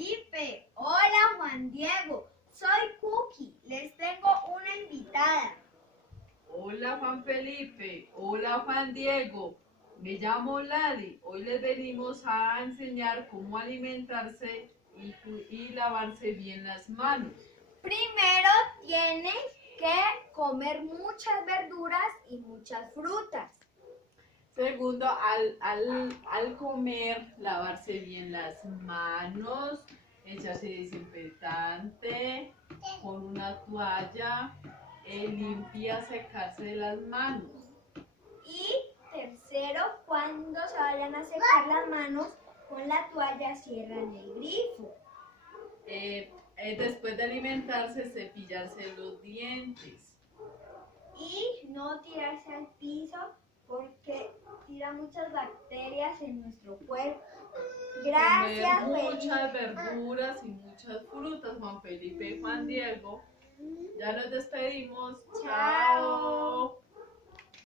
Felipe. Hola, Juan Diego. Soy Cookie. Les tengo una invitada. Hola Juan Felipe, hola Juan Diego, me llamo Ladi. Hoy les venimos a enseñar cómo alimentarse y lavarse bien las manos. Primero tienen que comer muchas verduras y muchas frutas. Segundo, al comer, lavarse bien las manos, echarse desinfectante con una toalla, limpia, secarse de las manos. Y tercero, cuando se vayan a secar las manos, con la toalla cierran el grifo. Después de alimentarse, cepillarse los dientes. Y no tirarse al piso porque tira muchas bacterias en nuestro cuerpo. Gracias, Comer muchas Felipe. verduras y muchas frutas, Juan Felipe y Juan Diego. Ya nos despedimos. Chao. Chao.